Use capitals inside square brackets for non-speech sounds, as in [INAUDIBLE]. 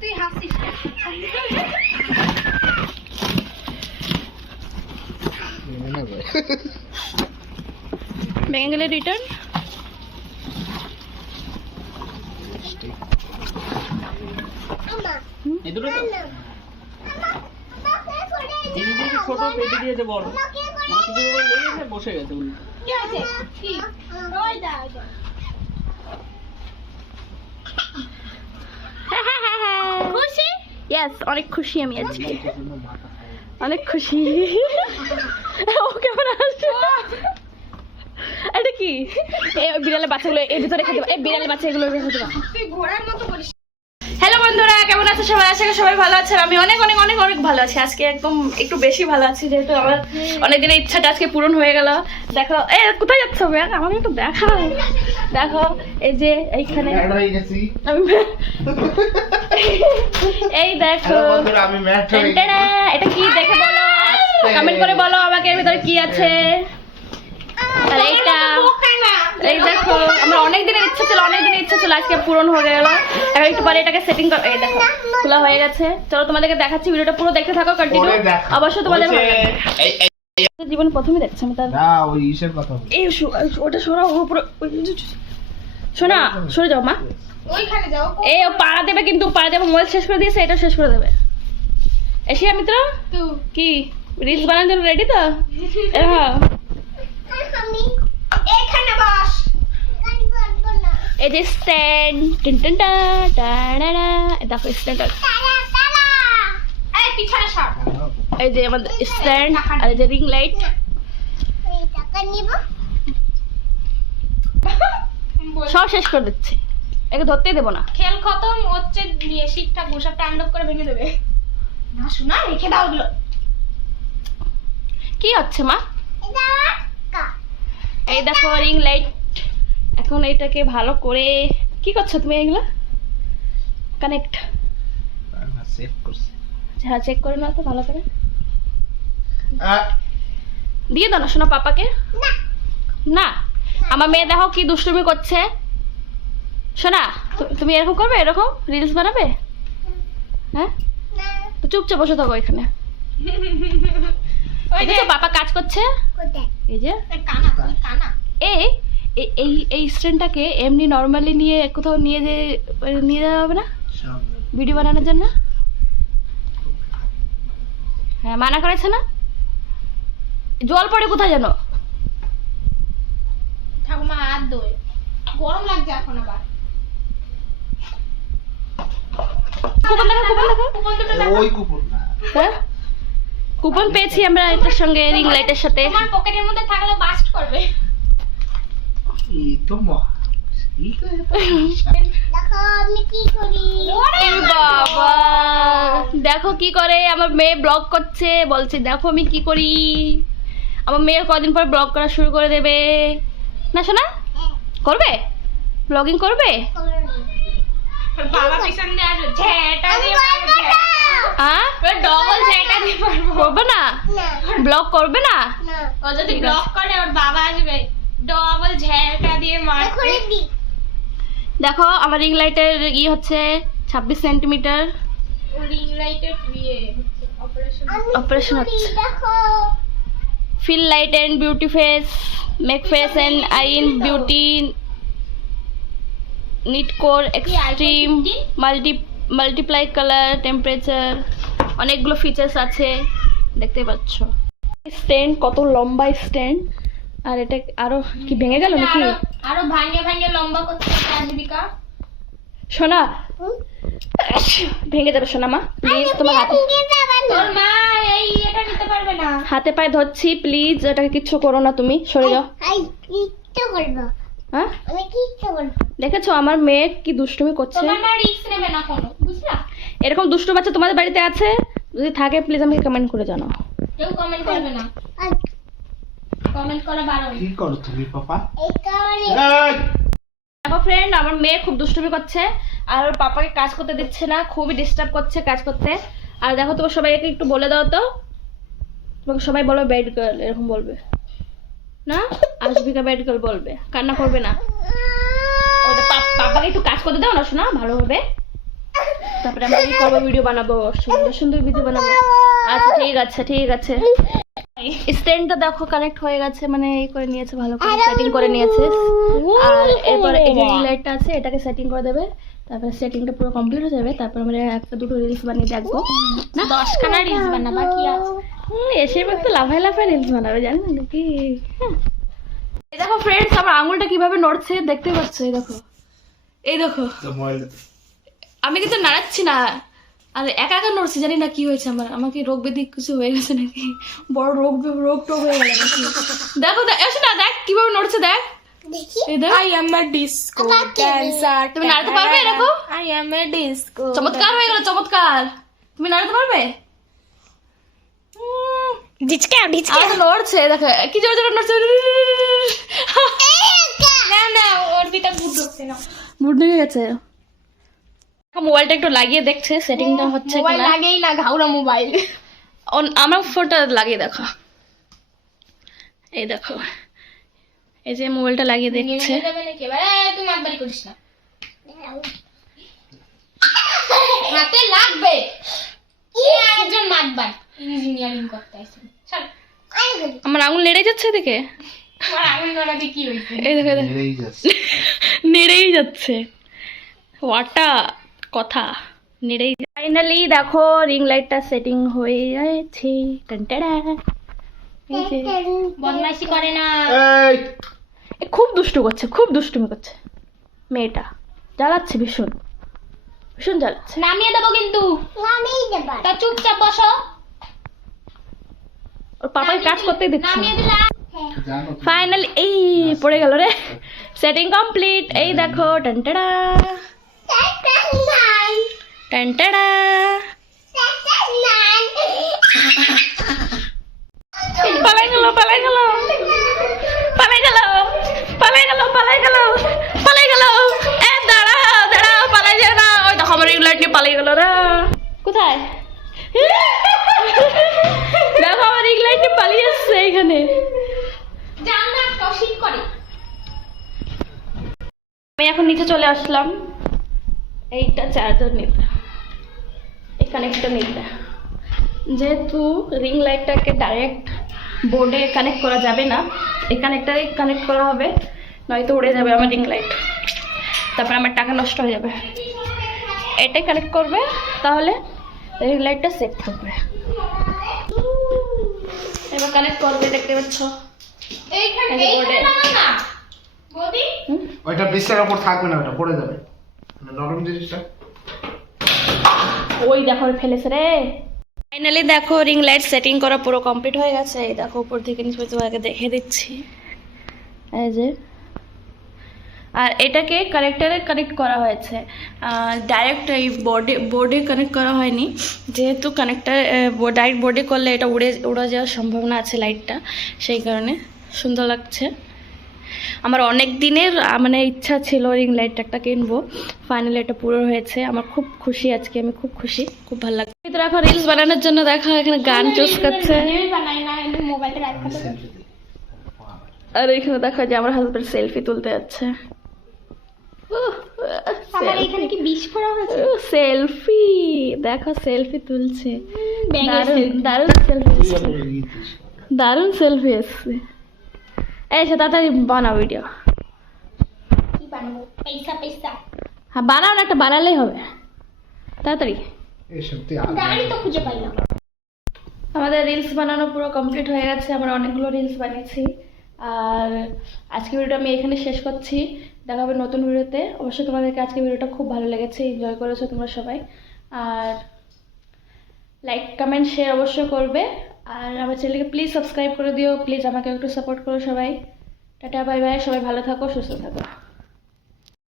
তুই হাসিস? ভেঙে গেলে রিটার্ন ছোট পেটি দিয়েছে বড়। বসে গেছে উল্টো কি হয়েছে? কি? ওই দা, ওই দা। খুশি ইয়েস অনেক খুশি আমি আজকে অনেক খুশি। ও কেমন আসছে এটা কি? এ বিড়ালের বাচ্চাগুলো এর ভিতরে খেতে এই বিড়ালের বাচ্চা এগুলো খেতে পারে বন্ধুরা কেমন আছো সবাই? আশা করি সবাই ভালো আছেন আমি অনেক অনেক অনেক অনেক ভালো আছি। আজকে একদম একটু বেশি ভালো আছি যেহেতু আমার অনেক দিনের ইচ্ছাটা আজকে পূরণ হয়ে গেল। দেখো এ কোথায় যাচ্ছ? ব্যাগ আমাকে একটু দেখাও। দেখো এই যে এইখানে। এই দেখো। এটা কি দেখে বলো? কমেন্ট করে বলো আমাকে এর ভিতরে কি আছে? আর এইটা। অনেক দিনের ইচ্ছা ছিল অনেক দিনের ইচ্ছা ছিল আজকে পূরণ হয়ে গেল। এখন একটু পরে এটাকে সেটিং কর এই দেখো খোলা হয়ে গেছে। চলো তোমাদেরকে দেখাচ্ছি ভিডিওটা পুরো দেখতে থাকো কন্টিনিউ অবশ্যই তোমাদের ভালো লাগবে জীবন প্রথমে দেখছি আমি তার না ওই ইসের কথা এই ওটা সরাও উপরে শোনা সরে যাও মা। ওইখানে যাও এই ও পাড়া দেবে কিন্তু পাড়া দেবে মোবাইল শেষ করে দিয়েছে এটা শেষ করে দেবে। এসি মিত্র? কি? রিলস বানানোর জন্য রেডি তো? [LAUGHS] হ্যাঁ এখানে বস এই যে স্ট্যান্ড টিন টিন টা টা দেখো স্ট্যান্ড এই যে আমাদের স্ট্যান্ড আর এই যে রিং লাইট সব শেষ করে দিচ্ছে। একে ধরতেই দেবো না। খেল খতম হচ্ছে নিয়ে শিকটা গোসা টান্ডব করে ভেঙে দেবে। না শোনা রেখে দাও ওগুলো। কি হচ্ছে মা? এই দেখো রিং লাইট এখন এটাকে ভালো করে কি করছ তুমি এগুলো? কানেক্ট না সেভ করছি। হ্যাঁ চেক করে নাও তো ভালো করে। দিয়ে দাও না শোনো পাপাকে। না। আমার মেয়ে দেখো কি দুষ্টুমি করছে। শোনা তুমি এরকম করবে এরকম রিলস বানাবে? হ্যাঁ? তো চুপচাপ বসে থাকো এখানে। [LAUGHS] ওই যে। পাপা কাজ করছে? এই যে। কানা কানা। এই এই- এই এই স্ট্যান্ডটাকে এমনি নর্মালি নিয়ে কোথাও নিয়ে যে নিয়ে যাওয়া হবে না? ভিডিও বানানোর জন্য? হ্যাঁ মানা করেছে না? জল পড়ে কোথায় জানো ঠাকুমা হাত দোয় গরম লাগছে এখন আবার। কুপন হ্যাঁ? কুপন পেয়েছি আমরা এটার সঙ্গে রিং লাইটের সাথে। পকেটের মধ্যে থাকলে বাস্ট করবে এই তো মহা এই তো এত ওরে এ বাবা দেখো কি করে? আমার মেয়ে ব্লগ করছে বলছে দেখো আমি কি করি। আমার মেয়ে কদিন পর ব্লগ করা শুরু করে দেবে। না শোনা করবে? ব্লগিং করবে? হ্যাঁ করবে না? ব্লগ করবে না? ও যদি ব্লগ করে ওর বাবা আসবে। ডবল ঝেটা দিয়ে মারবে দেখো আমার রিং লাইটের ই হচ্ছে ছাব্বিশ সেন্টিমিটার রিং লাইটের অপারেশন অপারেশন হচ্ছে fill light and beauty face make face and eye beauty neat core extreme multi multiply colour temperature অনেকগুলো ফিচার্স আছে। দেখতে পাচ্ছ। স্ট্যান্ড কত লম্বা স্ট্যান্ড আর এটা আরও কি ভেঙে গেল নাকি? আরও ভাঙে ভাঙে লম্বা করতে আজীবিকা। সোনা। ভেঙে যাবে সোনা মা। প্লিজ তোমার হাতে তোর মা এই এটা নিতে পারবে না। হাতে পায়ে ধরছি প্লিজ এটাকে কিচ্ছু করো না তুমি। সরে যাও। হ্যাঁ? দেখেছ আমার মেয়ে কি দুষ্টুমি করছে? তোমার মা রিস্ক নেবে না কোনো বুঝলা? এরকম দুষ্টু বাচ্চা তোমাদের বাড়িতে আছে? যদি থাকে প্লিজ আমাকে কমেন্ট করে জানাও। কেউ কমেন্ট করবে না। কমেন্ট করা বারণ কি করো তুমি পাপা? দেখো ফ্রেন্ড আমার মেয়ে খুব দুষ্টুমি করছে আর ওর পাপাকে কাজ করতে দিচ্ছে না খুবই ডিস্টার্ব করছে কাজ করতে। আর দেখো তোমার সবাইকে একটু বলে দাও তো। তোমাকে সবাই বলবে ব্যাড গার্ল এরকম বলবে। না? ব্যাড গার্ল বলবে কান্না করবে না। ওদের পাপাকে একটু কাজ করতে দাও না শোনা ভালোভাবে। তারপরে আমরা কি করব ভিডিও বানাবো সুন্দর সুন্দর ভিডিও বানাবো। আচ্ছা ঠিক আছে ঠিক আছে। স্ট্যান্ডটা দেখো কানেক্ট হয়ে গেছে মানে এই করে নিয়েছে ভালো করে সেটিং করে নিয়েছে। আর এরপর এই যে লাইটটা আছে এটাকে সেটিং করে দেবে। তারপরে সেটিংটা পুরো কমপ্লিট হয়ে যাবে। তারপর আমরা একটা দুটো রিলস বানিয়ে দেখব। দশখানা রিলস বানাবা কি আছে? এসে এবার তো লাফায় লাফায় রিলস বানাবে জানেন নাকি হ্যাঁ। এই দেখো ফ্রেন্ডস আমার আঙুলটা কীভাবে নড়ছে দেখতে পাচ্ছ? এই দেখো। এই দেখো। আমি কিন্তু নাড়াচ্ছি না। আর একা একা নড়ছি জানি না কি হয়েছে আমার। আমাকে রোগ ব্যাধি কিছু হয়ে গেছে নাকি? বড় রোগ রোগ টোগ হয়ে গেল নাকি? দেখো দেখ এসো না দেখ কীভাবে নড়ছে দেখ। I am a disco dancer তুমি নাড়তে পারবে এরকম? আই এম এ ডিস্কো চমৎকার হয়ে গেল চমৎকার। তুমি নাড়তে পারবে? নড়ছে দেখো কি জোরে জোরে নড়ছে। না না ওর ভিতর ভূত ঢুকছে না। বুট ঢুকে গেছে। মোবাইলটা একটু লাগিয়ে দেখছে সেটিংটা হচ্ছে মোবাইল লাগেই না ঘাউরা মোবাইল। আমার ফোনটা লাগিয়ে দেখো। এই দেখো এই যে মোবাইলটা লাগিয়ে দেখছে। হাতে লাগবে। একজন মাতবার ইঞ্জিনিয়ারিং করতে আসছে। আমার আঙুল নেড়ে যাচ্ছে এদিকে? আঙুল নড়াতে কি হয়েছে? এই দেখো দেখো। নেড়েই যাচ্ছে। [LAUGHS] ওয়াটা কথা। নেড়েই ফাইনালি দেখো রিং লাইটটা সেটিং হয়ে গেছে টানটাড়া। এই যে। বদমাইশি করে না। এই! খুব দুষ্টু করছে খুব দুষ্টুমি করছে মেয়েটা। জ্বালাচ্ছে ভীষণ। ভীষণ জ্বালাচ্ছে। নামিয়ে দেবো কিন্তু। তা চুপচাপ বসো। ওর পাপাই কাজ করতে দিচ্ছে। ফাইনালি এই পড়ে গেল রে। সেটিং কমপ্লিট এই দেখো টানটাড়া টানটাড়া পালাই গেল পালাই গেল পালাই গেল পালাই গেল পালাই গেল পালাই গেল এ দাঁড়া দাঁড়া পালাই যায় না ওই দেখো আমার লাইট নিয়ে পালাই গেল রে কোথায় দেখো আমার নিয়ে পালিয়ে এসছে এখানে আমি এখন নিচে চলে আসলাম এইটা চার্জার নিতে। এই কানেক্টটা নিতে। যেহেতু রিং লাইটটাকে ডাইরেক্ট বোর্ডে কানেক্ট করা যাবে না এই কানেক্টারে কানেক্ট করা হবে নয়তো উড়ে যাবে আমার রিং লাইট তারপর আমার টাকা নষ্ট হয়ে যাবে। এটাই কানেক্ট করবে তাহলে রিং লাইটটা সেট থাকবে। এবার কানেক্ট করবে দেখতে পাচ্ছ? এইখানে বৌদি? ওইটা বিছানার উপর থাকবে না ওটা পড়ে যাবে। নরম জিনিসটা। ওই দেখো ফেলেছে রে। ফাইনালি দেখো রিং লাইট সেটিং করা পুরো কমপ্লিট হয়ে গেছে। এই দেখো, উপর থেকে নিচে তোমাকে দেখে দিচ্ছি। এই যে। আর এটাকে কানেক্টারে কানেক্ট করা হয়েছে। ডাইরেক্ট এই বোর্ডে বোর্ডে কানেক্ট করা হয়নি। যেহেতু কানেক্টার ডাইরেক্ট বোর্ডে করলে এটা উড়ে উড়ে যাওয়ার সম্ভাবনা আছে লাইটটা সেই কারণে সুন্দর লাগছে। আমার অনেক দিনের মানে ইচ্ছা ছিল রিং লাইট একটা কিনবো। ফাইনালি এটা পুরো হয়েছে। আমার খুব খুশি আজকে আমি খুব খুশি খুব ভালো লাগছে। ভিতরে এখন রিলস বানানোর জন্য দেখো এখানে গান চুজ করছে। আর এখানে দেখো যে আমার হাজবেন্ড সেলফি তুলতে যাচ্ছে। সেলফি দেখো সেলফি তুলছে। দারুণ সেলফি দারুণ সেলফি এসছে। এই সে তাড়াতাড়ি বানাও ভিডিও কি বানাবো? পয়সা পয়সা। হ্যাঁ বানাও না একটা বানালেই হবে। তাড়াতাড়ি। গাড়ি তো খুঁজে পাই না। আমাদের রিলস বানানো পুরো কমপ্লিট হয়ে গেছে আমরা অনেকগুলো রিলস বানিয়েছি। আর আজকে ভিডিওটা আমি এখানে শেষ করছি। দেখা হবে নতুন ভিডিওতে অবশ্যই তোমাদেরকে আজকে ভিডিওটা খুব ভালো লেগেছে এনজয় করেছ তোমরা সবাই। আর লাইক কমেন্ট শেয়ার অবশ্যই করবে। আর আমার চ্যানেলকে প্লিজ সাবস্ক্রাইব করে দিও প্লিজ আমাকে একটু সাপোর্ট করো সবাই। টাটা বাই বাই সবাই ভালো থাকো, সুস্থ থাকো।